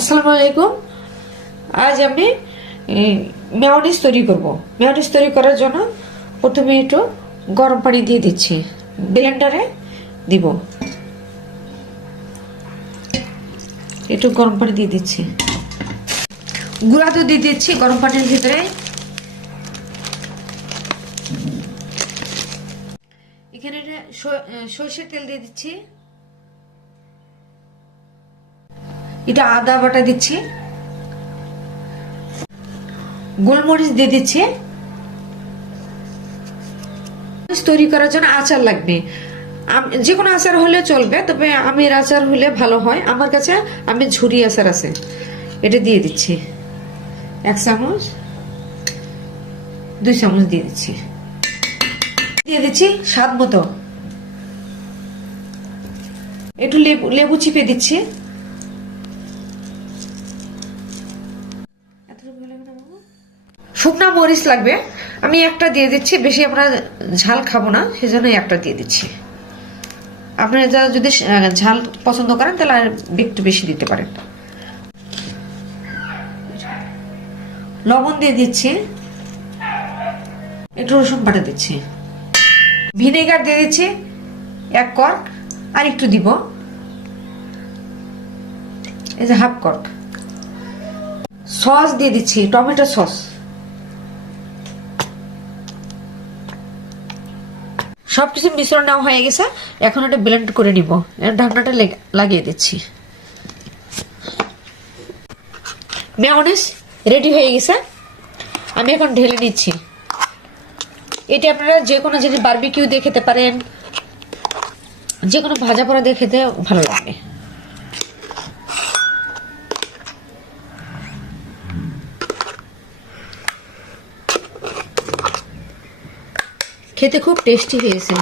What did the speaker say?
আসসালামু আলাইকুম। আজ আমি মেয়োনিজ তৈরি করব। মেয়োনিজ তৈরি করার জন্য প্রথমে একটু গরম পানি দিয়ে দিচ্ছি, ব্লেন্ডারে দিব। একটু গরম পানি দিয়ে দিচ্ছি, গুঁড়া দুধ দিয়ে দিচ্ছি গরম পানির ভিতরে। এখানে সরষের তেল দিয়ে দিচ্ছি, এটা আদা বাটা দিচ্ছি, গোলমরিচ দিয়ে দিচ্ছি। তৈরি করার জন্য আচার লাগবে, যে কোনো আচার হলে চলবে, তবে আমের আচার হলে ভালো হয়। আমার কাছে আমের ঝুরি আচার আছে, এটা দিয়ে দিচ্ছি। 1 চামচ, 2 চামচ দিয়ে দিচ্ছি। দিয়ে দিচ্ছি স্বাদ মতো। একটু লেবু চিপে দিচ্ছি। শুকনা মরিচ লাগবে, আমি একটা দিয়ে দিচ্ছি, বেশি আমরা ঝাল খাবো না, সেজন্য একটা দিয়ে দিচ্ছি। আপনারা যারা যদি ঝাল পছন্দ করেন তাহলে আর একটু বেশি দিতে পারেন। লবণ দিয়ে দিচ্ছি, একটু রসুন বাটা দিচ্ছি, ভিনেগার দিয়ে দিচ্ছি 1 কর্ক, আর একটু দিব, এই যে 1/2 কর্ক। সস দিয়ে দিচ্ছি, টমেটো সস। সবকিছু মিশ্রণ নেওয়া হয়ে গেছে, এখন এটা ব্লেন্ড করে নিব। ঢাকনাটা লাগিয়ে দিচ্ছি। মেয়োনিজ রেডি হয়ে গেছে, আমি এখন ঢেলে নিচ্ছি। এটা আপনারা যে কোনো জিনিস বারবিকিউ দিয়ে খেতে পারেন, যে কোনো ভাজা পোড়া দিয়ে খেতে ভালো লাগে। খেতে খুব টেস্টি হয়েছে।